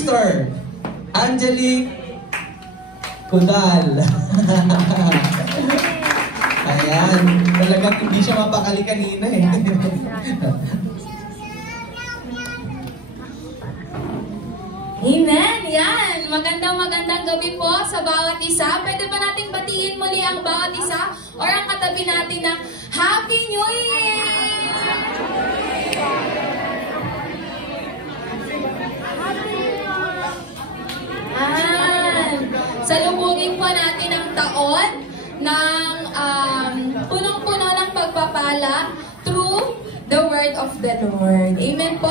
Sister Angelique Kudal. Ayan, talagang hindi siya mapakali kanina eh. Amen! Yan! Magandang gabi po sa bawat isa. Pwede ba nating batiin muli ang bawat isa or ang katabi natin ng Happy New Year! Salubungin po natin ang taon ng punong-puno ng pagpapala through the word of the Lord. Amen po?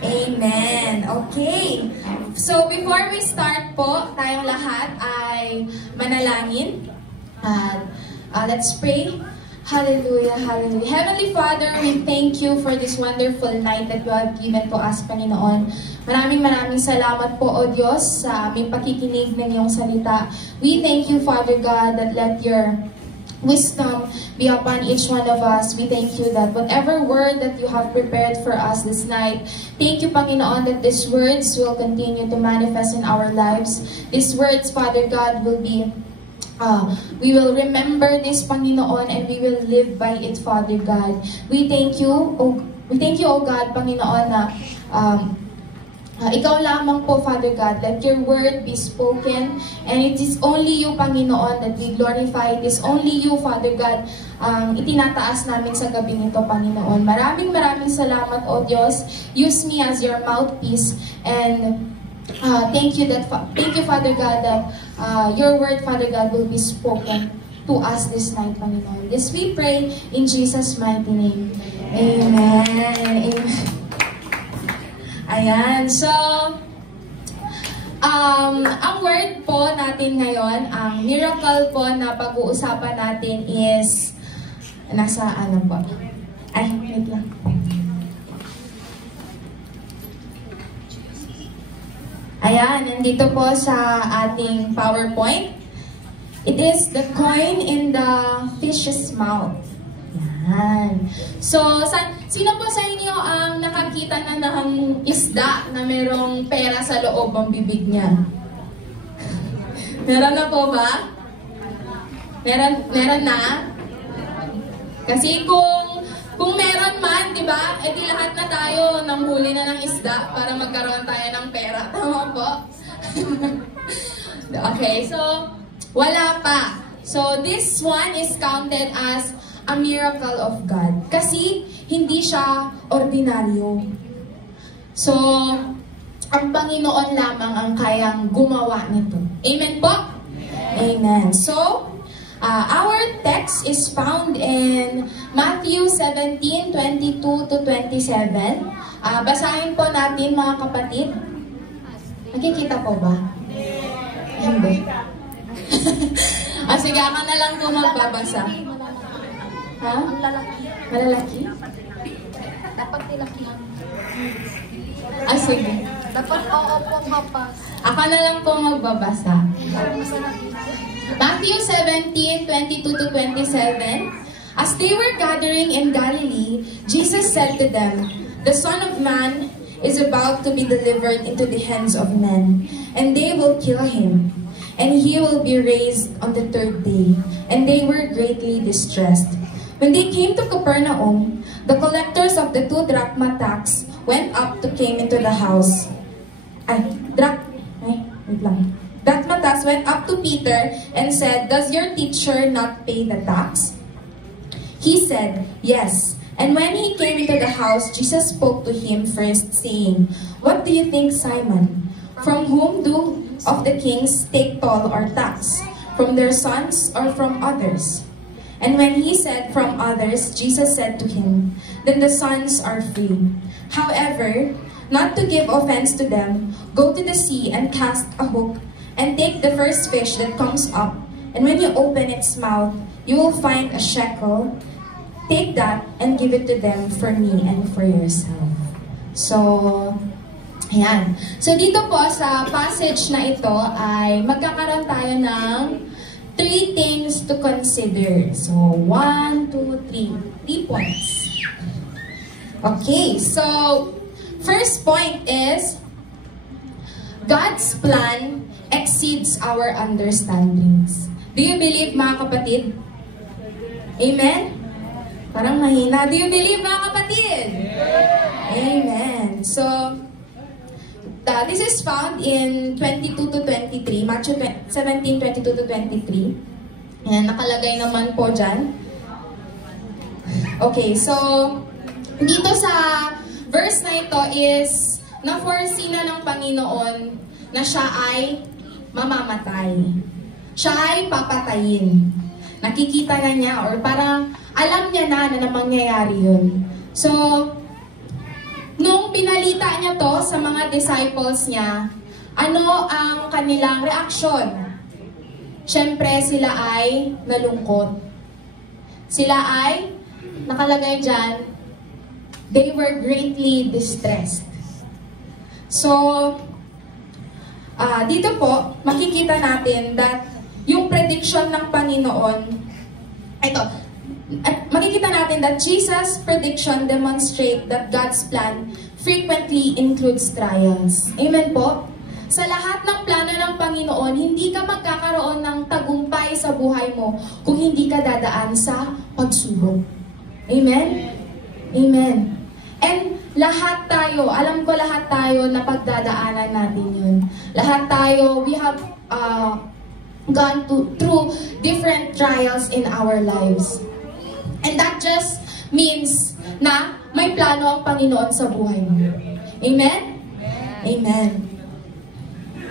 Amen. Okay. So, before we start po, tayong lahat ay manalangin. Let's pray. Hallelujah, hallelujah. Heavenly Father, we thank you for this wonderful night that you have given to us, Panginoon. Maraming salamat po, O Diyos, sa aming pakikinig ng iyong salita. We thank you, Father God, that let your wisdom be upon each one of us. We thank you that whatever word that you have prepared for us this night, thank you, Panginoon, that these words will continue to manifest in our lives. These words, Father God, will be we will remember this, Panginoon, and we will live by it, Father God. We thank you, O God, Panginoon, na ikaw lamang po, Father God. Let your word be spoken, and it is only you, Panginoon, that we glorify. It is only you, Father God, itinataas namin sa gabi nito, Panginoon. Maraming salamat, O Diyos. Use me as your mouthpiece, and thank you, Father God, that your word, Father God, will be spoken to us this night, Panginoon. This we pray in Jesus' mighty name. Amen. Amen. Ayan. So, ang word po natin ngayon, ang miracle po na pag-uusapan natin is, nasa ano po? Ay, wait lang. Ayan, nandito po sa ating PowerPoint. It is the coin in the fish's mouth. Ayan. So, sino po sa inyo ang nakakita na ng isda na merong pera sa loob ng bibig niya? Meron na po ba? Meron na? Kasi kung meron man, di ba, edi lahat na tayo nanghuli na ng isda para magkaroon tayo ng pera. Tama po? Okay, so, wala pa. So, this one is counted as a miracle of God. Kasi, hindi siya ordinaryo. So, ang Panginoon lamang ang kayang gumawa nito. Amen po? Amen. So, our text is found in Matthew 17:22-27. Basahin po natin, mga kapatid. Nakikita po ba? Hindi. Sige, ako na lang po magbabasa. Ha? Malalaki? Dapat nilakihan. Sige. Dapat oo pong hapas. Ako na lang po magbabasa. Matthew 17:22-27. As they were gathering in Galilee, Jesus said to them, "The Son of Man is about to be delivered into the hands of men, and they will kill him, and he will be raised on the third day." And they were greatly distressed. When they came to Capernaum, the collectors of the 2 drachma tax went up to came into the house. Drachma tax went up to Peter and said, "Does your teacher not pay the tax?" He said, "Yes." And when he came into the house, Jesus spoke to him first, saying, "What do you think, Simon? From whom do of the kings take toll or tax? From their sons or from others?" And when he said, "From others," Jesus said to him, "Then the sons are free. However, not to give offense to them, go to the sea and cast a hook and take the first fish that comes up. And when you open its mouth, you will find a shekel. Take that and give it to them for me and for yourself." So, ayan. So, dito po sa passage na ito ay magkakaroon tayo ng 3 things to consider. So, 1, 2, 3. 3 points. Okay, so, first point is, God's plan exceeds our understandings. Do you believe, mga kapatid? Amen? Parang mahina. Do you believe, mga kapatid? Amen. So, this is found in 22 to 23, Matthew 17, 22 to 23. Ayan, nakalagay naman po dyan. Okay, so, dito sa verse na ito is, na-foresee na ng Panginoon na siya ay mamamatay. Siya ay papatayin. Nakikita na niya or parang alam niya na mangyayari yun. So, nung pinalita niya to sa mga disciples niya, ano ang kanilang reaksyon? Siyempre, sila ay nalungkot. Sila ay, nakalagay dyan, they were greatly distressed. So, dito po, makikita natin that yung prediction ng Panginoon, makikita natin that Jesus' prediction demonstrate that God's plan frequently includes trials. Amen po? Sa lahat ng plano ng Panginoon, hindi ka magkakaroon ng tagumpay sa buhay mo kung hindi ka dadaan sa pagsubok. Amen? Amen. And lahat tayo, alam ko lahat tayo na pagdadaanan natin yun. Lahat tayo, we have gone through different trials in our lives. And that just means na may plano ang Panginoon sa buhay mo. Amen? Amen.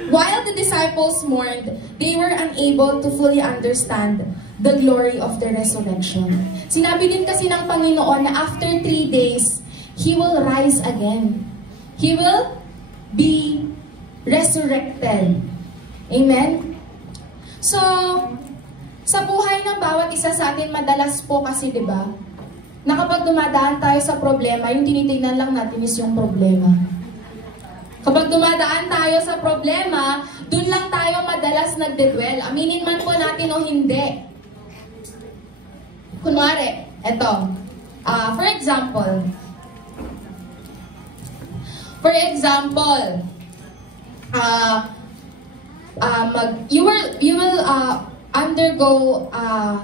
While the disciples mourned, they were unable to fully understand the glory of the resurrection. Sinabi din kasi ng Panginoon na after 3 days, He will rise again. He will be resurrected. Amen? So, sa buhay ng bawat isa sa atin, madalas po kasi, di ba, na kapag dumadaan tayo sa problema, yung tinitingnan lang natin is yung problema. Kapag dumadaan tayo sa problema, dun lang tayo madalas nagdedwell. Aminin man po natin o hindi. Kunwari, eto. For example, you will undergo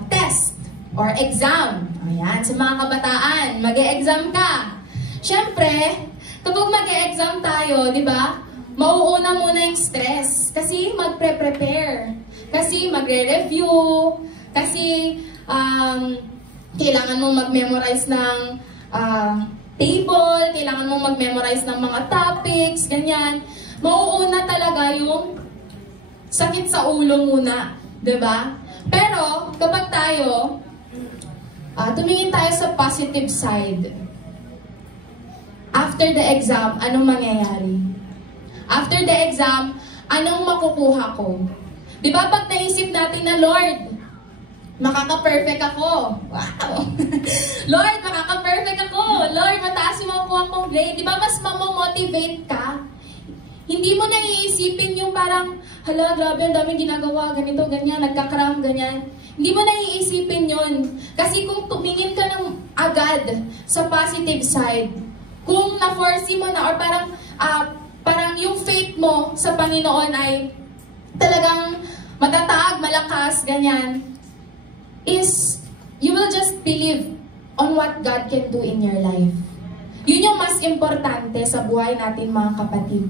test or exam. Ayan, sa mga kabataan, mag-e-exam ka. Siyempre, kapag mag-e-exam tayo, di ba, mauuna muna yung stress. Kasi magpre-prepare. Kasi magre-review. Kasi kailangan mong mag-memorize ng table, kailangan mong mag-memorize ng mga topics, ganyan. Mauuna talaga yung sakit sa ulo muna, di ba? Pero, kapag tayo, tumingin tayo sa positive side. After the exam, anong mangyayari? After the exam, anong makukuha ko? Di ba pag naisip natin na, Lord, makaka-perfect ako. Wow! Lord, makaka-perfect ako. Lord, mataas yung makukuha kong grade. Di ba mas mamomotivate ka? Hindi mo na iisipin yung parang, hala, grabe, ang daming ginagawa, ganito, ganyan, nagka-cram, ganyan. Hindi mo na iisipin yun. Kasi kung tumingin ka ng agad sa positive side, kung na-foresee mo na, or parang yung faith mo sa Panginoon ay talagang matatag, malakas, ganyan, is you will just believe on what God can do in your life. Yun yung mas importante sa buhay natin, mga kapatid.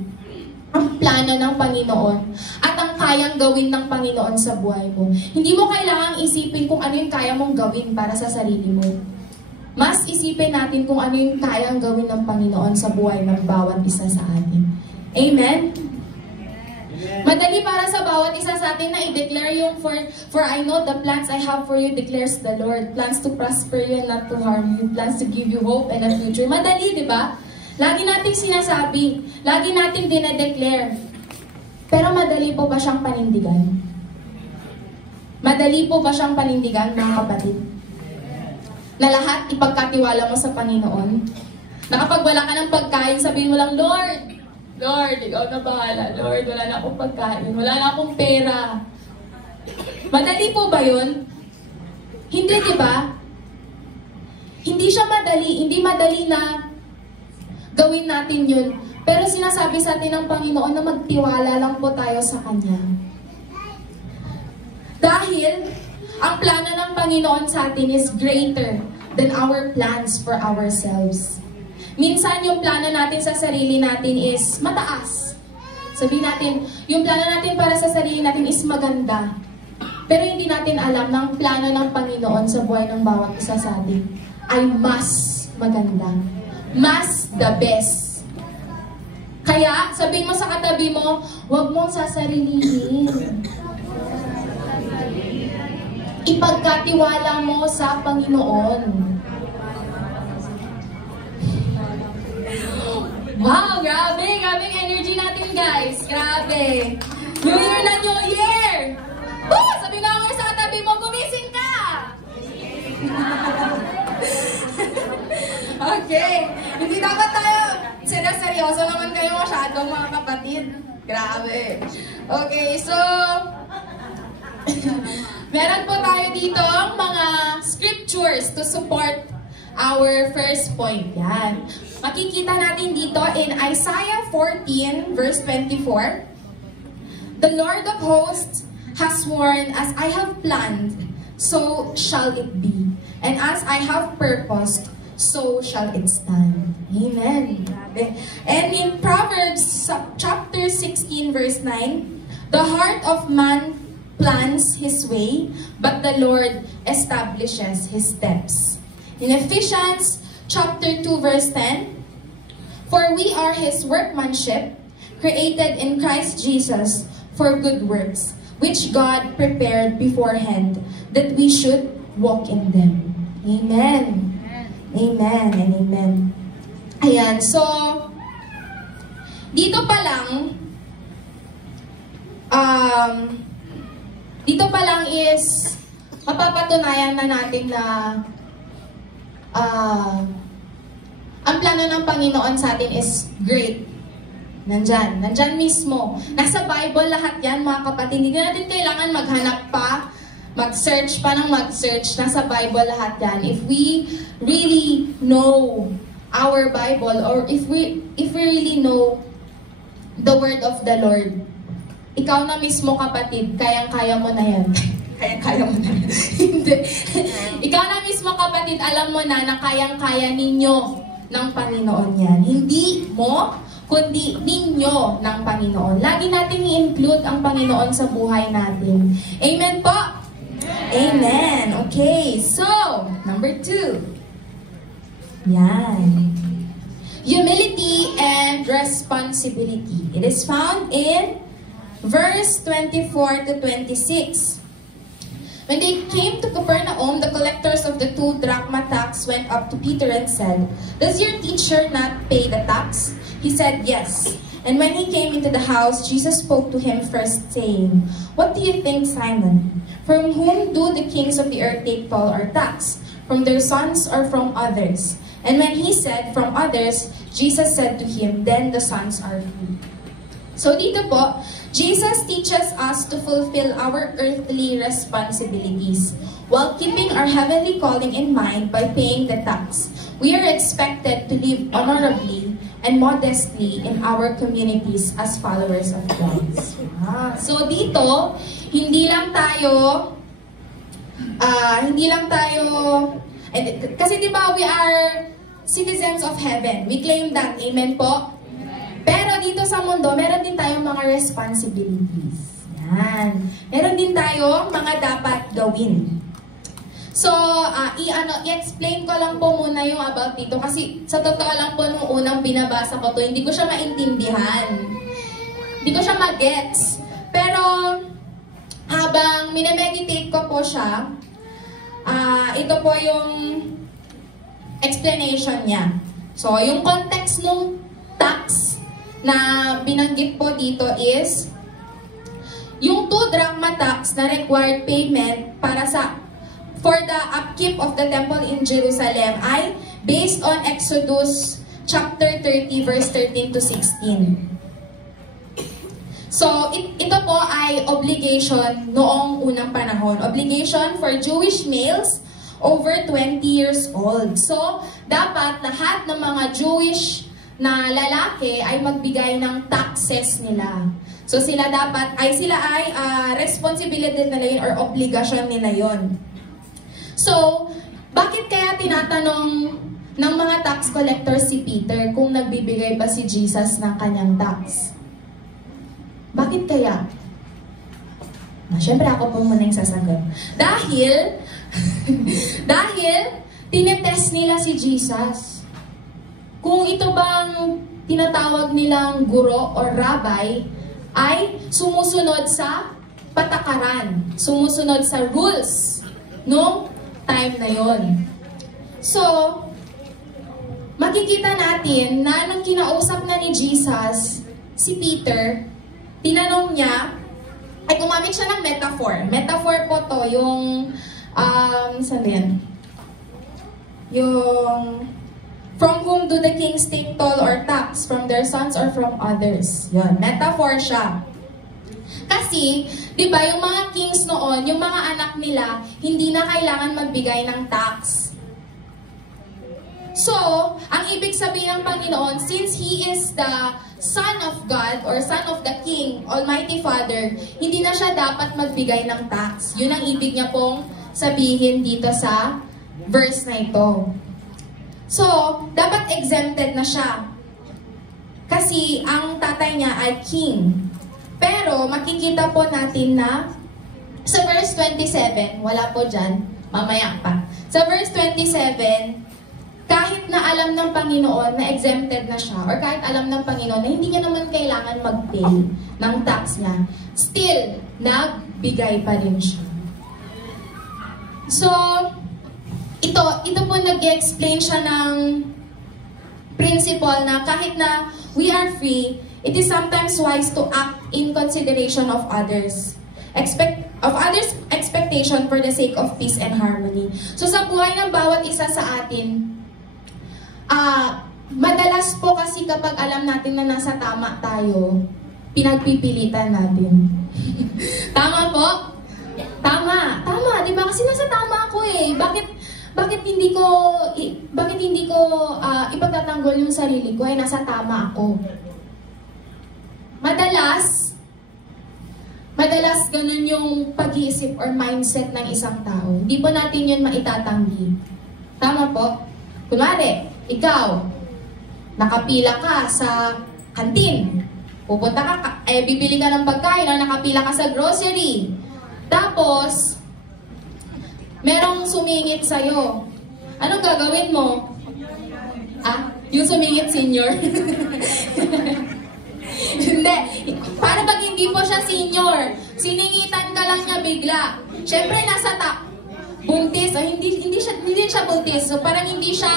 Ang plano ng Panginoon at ang kayang gawin ng Panginoon sa buhay mo. Hindi mo kailangang isipin kung ano yung kaya mong gawin para sa sarili mo. Mas isipin natin kung ano yung kayang gawin ng Panginoon sa buhay ng bawat isa sa atin. Amen? Madali para sa bawat isa sa atin na i-declare yung for I know the plans I have for you, declares the Lord. Plans to prosper you and not to harm you. Plans to give you hope and a future. Madali, di ba? Lagi nating sinasabi. Lagi nating dinedeclare. Pero madali po ba siyang panindigan? Madali po ba siyang panindigan, mga kapatid? Na lahat ipagkatiwala mo sa Panginoon? Na kapag wala ka ng pagkain, sabihin mo lang, Lord, ikaw na bahala. Lord, wala na akong pagkain. Wala na akong pera. Madali po ba yun? Hindi, di ba? Hindi siya madali. Hindi madali na gawin natin yun. Pero sinasabi sa atin ng Panginoon na magtiwala lang po tayo sa Kanya. Dahil, ang plano ng Panginoon sa atin is greater than our plans for ourselves. Minsan, yung plano natin sa sarili natin is mataas. Sabihin natin, yung plano natin para sa sarili natin is maganda. Pero hindi natin alam na ang plano ng Panginoon sa buhay ng bawat isa sa atin ay mas maganda. Mas the best. Kaya, sabihin mo sa katabi mo, huwag mong sasarilinin. Ipagkatiwala mo sa Panginoon. Wow, grabe! Grabe ang energy natin, guys. Grabe. New Year na New Year! Woo! Sabi nga mo sa katabi mo, gumising ka! Okay. Hindi dapat tayo seryoso naman kayo masyadong mga kapatid. Grabe. Okay, so meron po tayo dito mga scriptures to support our first point. Yan. Makikita natin dito in Isaiah 14 verse 24. The Lord of hosts has sworn, as I have planned, so shall it be. And as I have purposed, so shall it stand. Amen. And in Proverbs chapter 16 verse 9, the heart of man plans his way, but the Lord establishes his steps. In Ephesians chapter 2 verse 10, for we are his workmanship, created in Christ Jesus for good works, which God prepared beforehand that we should walk in them. Amen. Amen and amen. Ayan, so, dito pa lang is, mapapatunayan na natin na ang plano ng Panginoon sa atin is great. Nandyan mismo. Nasa Bible lahat yan, mga kapatid. Hindi natin kailangan maghanap pa, mag-search pa ng mag-search. Nasa Bible lahat yan. If we really know our Bible, or if we really know the Word of the Lord, ikaw na mismo, kapatid, kayang-kaya mo na yan. Kayang-kaya mo na yan. Hindi. Ikaw na mismo, kapatid, alam mo na kayang-kaya ninyo ng Panginoon yan. Hindi mo, kundi ninyo ng Panginoon. Lagi natin i-include ang Panginoon sa buhay natin. Amen po? Amen. Okay, so, number 2. Yan. Humility and responsibility. It is found in verse 24 to 26. When they came to Capernaum, the collectors of the 2 drachma tax went up to Peter and said, "Does your teacher not pay the tax?" He said, "Yes." And when he came into the house, Jesus spoke to him first, saying, "What do you think, Simon? From whom do the kings of the earth take toll or tax? From their sons or from others?" And when he said, "From others," Jesus said to him, "Then the sons are free." So dito po, Jesus teaches us to fulfill our earthly responsibilities while keeping our heavenly calling in mind by paying the tax. We are expected to live honorably and modestly in our communities as followers of Christ. So dito, hindi lang tayo, kasi di ba we are citizens of heaven. We claim that. Amen po? Pero dito sa mundo, meron din tayong mga responsibilities. Yan. Meron din tayong mga dapat gawin. So, i-explain ko lang po muna yung about dito. Kasi sa totoo lang po, nung unang binabasa ko to, hindi ko siya maintindihan. Hindi ko siya mag-gets. Pero, habang minemeditate ko po siya, ito po yung explanation niya. So, yung context ng tax na binanggit po dito is yung 2 drachma tax na required payment for the upkeep of the temple in Jerusalem ay based on Exodus chapter 30 verse 13 to 16. So, ito po ay obligation noong unang panahon. Obligation for Jewish males over 20 years old. So, dapat lahat ng mga Jewish na lalaki ay magbigay ng taxes nila. So sila ay responsibility nila yun or obligasyon nila yun. So, bakit kaya tinatanong ng mga tax collectors si Peter kung nagbibigay ba si Jesus ng kanyang tax? Bakit kaya? Siyempre ako po muna yung sasagot. Dahil tinetest nila si Jesus. Kung ito bang tinatawag nilang guro or rabbi ay sumusunod sa patakaran, sumusunod sa rules nung time na yon. So, makikita natin na nung kinausap na ni Jesus si Peter, tinanong niya, ay gumamit siya ng metaphor. Metaphor po to, yung, saan yan? Yung, from whom do the kings take toll or tax? From their sons or from others? Yun, metaphor siya. Kasi, di ba, yung mga kings noon, yung mga anak nila, hindi na kailangan magbigay ng tax. So, ang ibig sabihin ng Panginoon, since He is the Son of God or Son of the King, Almighty Father, hindi na siya dapat magbigay ng tax. Yun ang ibig niya pong sabihin dito sa verse na ito. So, dapat exempted na siya. Kasi ang tatay niya ay king. Pero, makikita po natin na sa verse 27, wala po dyan, mamaya pa. Sa verse 27, kahit na alam ng Panginoon na exempted na siya, or kahit alam ng Panginoon na hindi niya naman kailangan mag-pay ng tax niya, still, nagbigay pa rin siya. So, ito po nag-explain siya ng principle na kahit na we are free, it is sometimes wise to act in consideration of others' expectation for the sake of peace and harmony. So sa buhay ng bawat isa sa atin, madalas po kasi kapag alam natin na nasa tama tayo, pinagpipilitan natin. Tama po? Tama, di ba? Kasi nasa tama ako eh. Bakit hindi ko ipagtatanggol yung sarili ko eh, nasa tama ako. Madalas ganun yung pag-iisip or mindset ng isang tao. Hindi po natin yun maitatanggi. Tama po? Kunwari, ikaw, nakapila ka sa kantin. Pupunta ka, bibili ka ng pagkain o nakapila ka sa grocery. Tapos, merong sumingit sa'yo. Anong gagawin mo? Yung sumingit senior? Hindi. Para pag hindi po siya senior, siningitan ka lang niya bigla. Siyempre, nasa buntis. O, hindi siya buntis. So, parang hindi siya...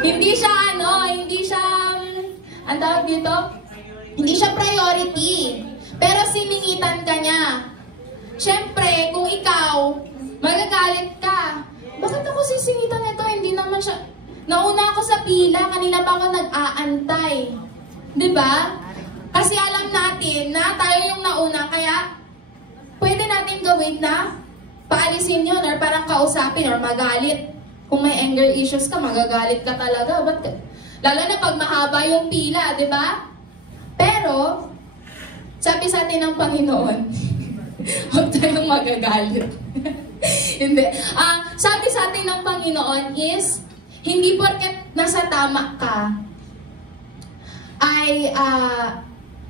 hindi siya, ang tawag dito? Hindi siya priority. Pero siningitan ka niya. Siyempre, kung ikaw, magagalit ka. Bakit ako sisingitan nito? Hindi naman siya... Nauna ako sa pila, kanina pa ako nag-aantay. Diba? Kasi alam natin na tayo yung nauna, kaya pwede natin gawin na paalisin yun or parang kausapin or magalit. Kung may anger issues ka, magagalit ka talaga. Lalo na pag mahaba yung pila, diba? Pero, sabi sa atin ng Panginoon, huwag tayong magagalit. Hindi. Sabi sa atin ng Panginoon is, hindi porket nasa tama ka, ay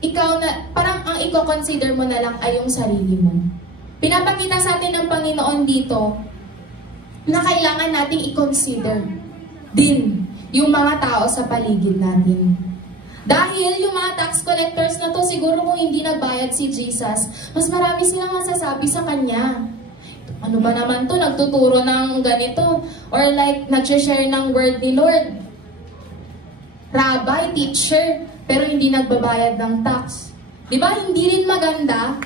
ikaw na, parang ang i-consider mo na lang ay yung sarili mo. Pinapakita sa atin ng Panginoon dito na kailangan nating i-consider din yung mga tao sa paligid natin. Dahil yung mga tax collectors na to, siguro kung hindi nagbayad si Jesus, mas marami silang masasabi sa kanya. Ano ba naman to? Nagtuturo ng ganito. Or like, nag-share ng word ni Lord. Rabbi, teacher, pero hindi nagbabayad ng tax. Diba? Hindi rin maganda.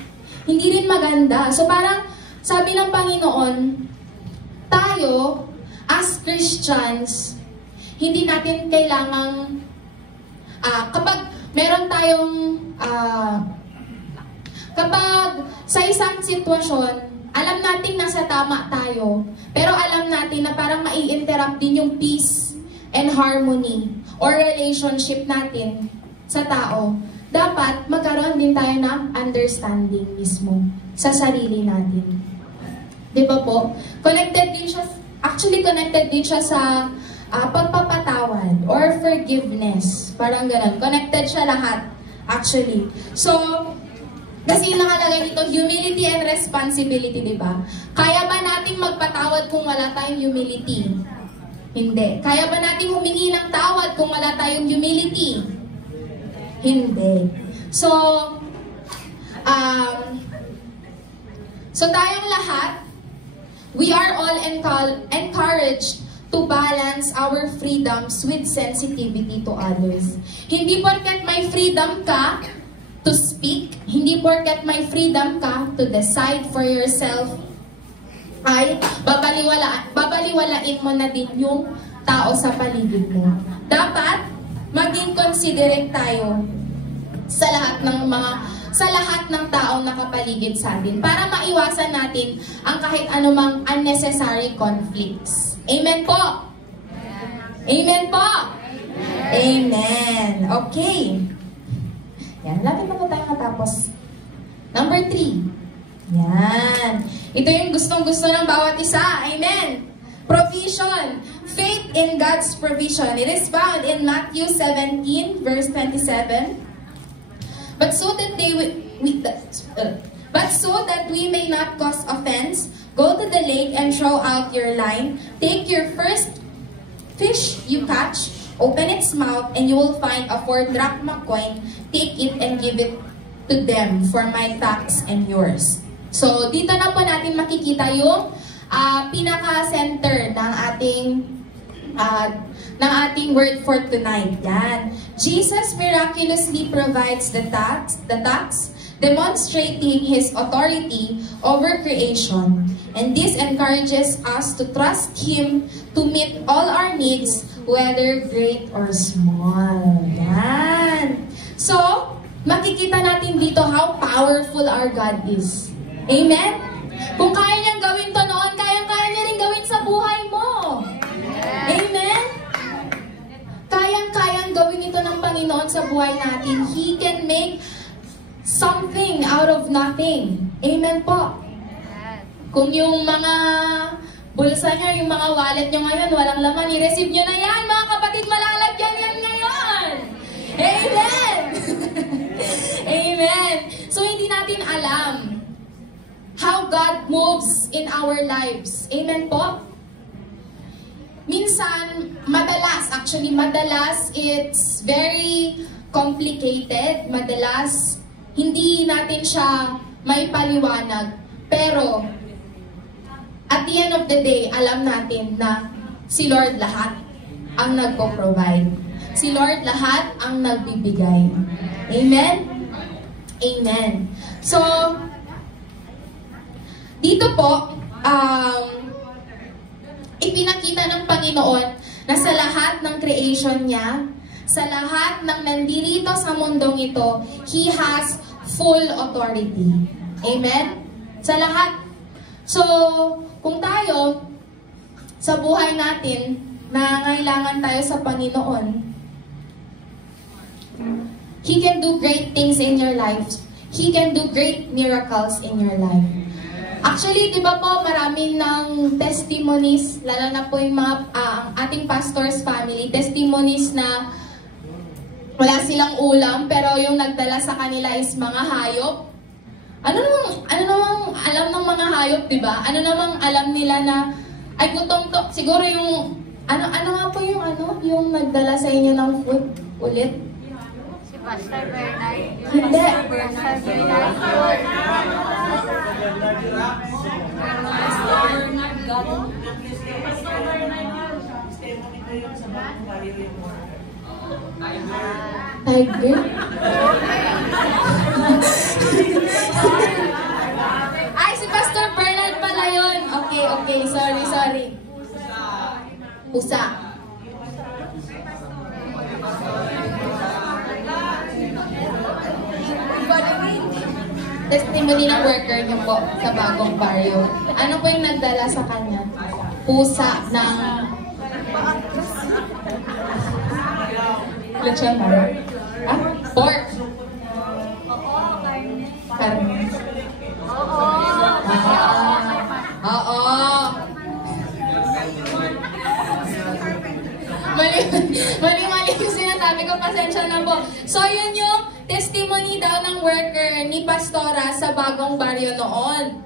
Hindi rin maganda. So parang, sabi ng Panginoon, tayo, as Christians, hindi natin kailangang, kapag meron tayong, kapag sa isang sitwasyon, alam natin nasa tama tayo, pero alam natin na parang mai-interrupt din yung peace and harmony or relationship natin sa tao, dapat magkaroon din tayo ng understanding mismo sa sarili natin. Di ba po? Connected din siya sa pagpapatawad or forgiveness. Parang ganun. Connected siya lahat, actually. So, kasi nakalagay dito, humility and responsibility, di ba? Kaya ba nating magpatawad kung wala tayong humility? Hindi. Kaya ba nating humingi ng tawad kung wala tayong humility? Hindi. So tayong lahat, we are all encouraged to balance our freedoms with sensitivity to others. Hindi porket may freedom ka to speak, hindi porket may freedom ka to decide for yourself, ay babaliwalain mo na din yung tao sa paligid mo. Dapat maging considerate tayo sa lahat ng taong nakapaligid sa atin para maiwasan natin ang kahit anumang unnecessary conflicts. Amen po! Amen po! Amen! Okay. Yan, lapit na po tayo matapos. Number 3. Yan. Ito yung gustong-gusto ng bawat isa. Amen! Provision. Faith in God's provision. It is found in Matthew 17, verse 27. But so that we may not cause offense, go to the lake and throw out your line. Take your first fish you catch, open its mouth, and you will find a 4-drachma coin. Take it and give it to them for my tax and yours. So, dito na po natin makikita yung pinaka-center ng ating word for tonight. Yan. Jesus miraculously provides the tax, demonstrating His authority over creation. And this encourages us to trust Him to meet all our needs, whether great or small. Yan. So, makikita natin dito how powerful our God is. Amen? Kung kaya niyang gawin to noon, kayang-kaya niya rin gawin sa buhay mo. Amen? Kayang-kayang gawin ito ng Panginoon sa buhay natin. He can make something out of nothing. Amen po? Kung yung mga bulsa niya, yung mga wallet niyo ngayon, walang laman, i-receive niyo na yan, mga kapatid, malalagyan yan ngayon! Amen! Amen! So, hindi natin alam how God moves in our lives. Amen po? Minsan, madalas, it's very complicated. Madalas, hindi natin siya may paliwanag. Pero, at the end of the day, alam natin na si Lord lahat ang nagpo-provide. Si Lord lahat ang nagbibigay. Amen? Amen. So, dito po, ipinakita ng Panginoon na sa lahat ng creation niya, sa lahat ng nandirito sa mundong ito, He has full authority. Amen? Sa lahat. So, kung tayo, sa buhay natin, nangangailangan tayo sa Panginoon, He can do great things in your life. He can do great miracles in your life. Actually, di ba po, marami ng testimonies, lalo na po yung mga ating pastor's family, testimonies na wala silang ulam, pero yung nagdala sa kanila is mga hayop. Ano namang alam ng mga hayop, di ba? Ano namang alam nila na, ay gutom to, siguro yung, ano nga po yung nagdala sa inyo ng food ulit? Si Pastor Bernard. Hindi. Tiger? Ay, si Pastor Bernard pala yun. Okay. Sorry. Pusa. testimony ng worker niyo po sa bagong baryo. Ano po yung nagdala sa kanya? Pusa ng... Lechon ba? Ah? Pork. Karne. Oo. Mali yung sinasabi ko, pasensya na po. So, yun yung testimony daw ng worker ni Pastora sa bagong baryo noon.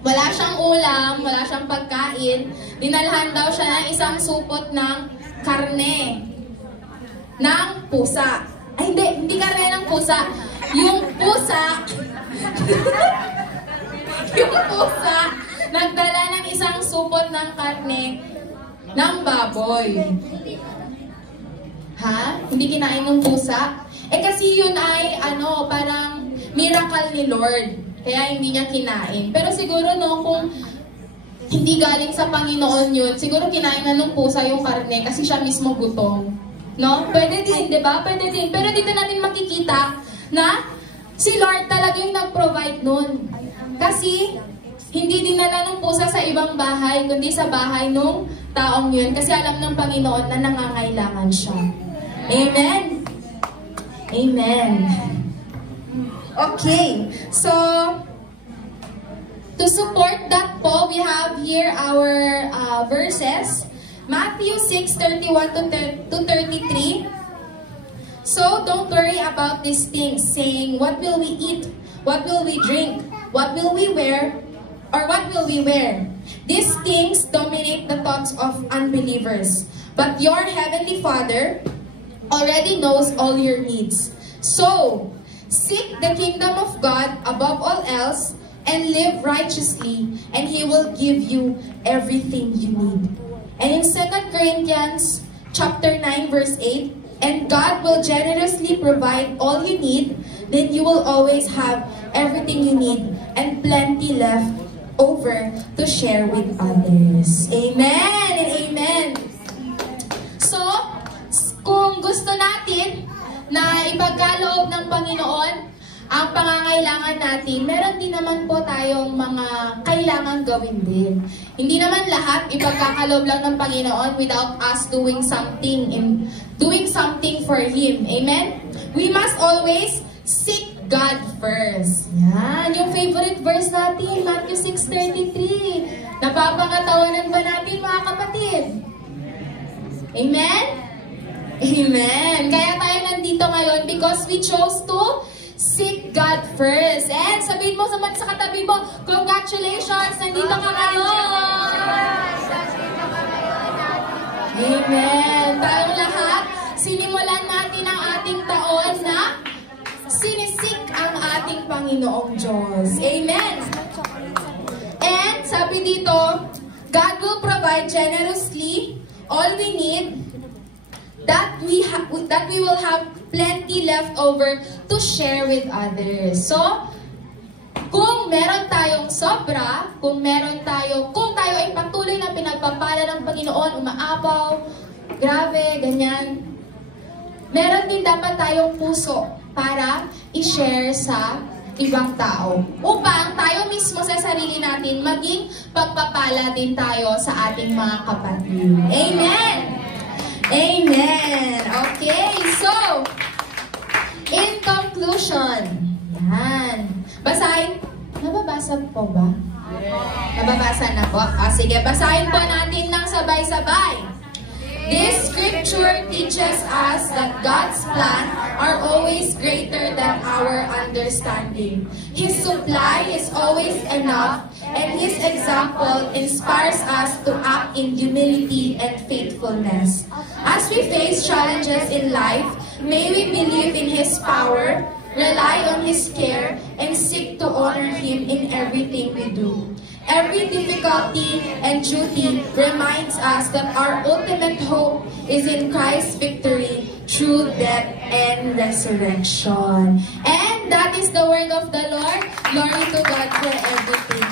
Wala siyang ulam, wala siyang pagkain. Dinalhan daw siya ng isang supot ng karne. Ng pusa. Ay, hindi karne ng pusa. Yung pusa, yung pusa, nagdala ng isang supot ng karne ng baboy. Ha? Hindi kinain ng pusa? Eh kasi yun ay, parang miracle ni Lord. Kaya hindi niya kinain. Pero siguro kung hindi galing sa Panginoon yun, siguro kinain na ng pusa yung karne kasi siya mismo gutom. No? Pwede din, di ba? Pwede din. Pero dito natin makikita na si Lord talaga yung nag-provide nun. Kasi hindi dinala ng pusa sa ibang bahay, kundi sa bahay nung taong yun. Kasi alam ng Panginoon na nangangailangan siya. Amen? Amen. Okay. So, to support that po, we have here our verses. Matthew 6:31 to 33. So, don't worry about these things, saying, what will we eat? What will we drink? What will we wear? Or what will we wear? These things dominate the thoughts of unbelievers. But your heavenly Father already knows all your needs. So, seek the kingdom of God above all else and live righteously, and He will give you everything you need. And in 2 Corinthians chapter 9 verse 8, and God will generously provide all you need, then you will always have everything you need and plenty left over to share with others. Amen and amen. So, kung gusto natin na ipagkaloob ng Panginoon ang pangangailangan natin, meron din naman po tayong mga kailangan gawin din. Hindi naman lahat ipagkakaloob lang ng Panginoon without us doing something for Him. Amen? We must always seek God first. Yan, yung favorite verse natin, Matthew 6:33. Napapangatawanan ba natin, mga kapatid? Amen? Amen. Kaya tayo nandito ngayon because we chose to seek God first. And sabihin mo sa katabi mo, congratulations! Nandito ka ngayon! Amen. Tayong lahat, sinimulan natin ang ating taon na sinisik ang ating Panginoong Diyos. Amen. And sabi dito, God will provide generously all we need, that we will have plenty left over to share with others. So, kung meron tayong sobra, kung tayo ay patuloy na pinagpapala ng Panginoon, umaapaw, grabe, ganyan, meron din dapat tayong puso para i-share sa ibang tao. Upang tayo mismo sa sarili natin, maging pagpapala din tayo sa ating mga kapatid. Amen! Amen! Okay, so, in conclusion, yan. Basahin. Nababasa po ba? Nababasa na po. Sige, basahin po natin ng sabay-sabay. This scripture teaches us that God's plans are always greater than our understanding. His supply is always enough, and His example inspires us to act in humility and faithfulness. As we face challenges in life, may we believe in His power, rely on His care, and seek to honor Him in everything we do. Every difficulty and duty reminds us that our ultimate hope is in Christ's victory through death and resurrection. And that is the word of the Lord. Glory to God for everything.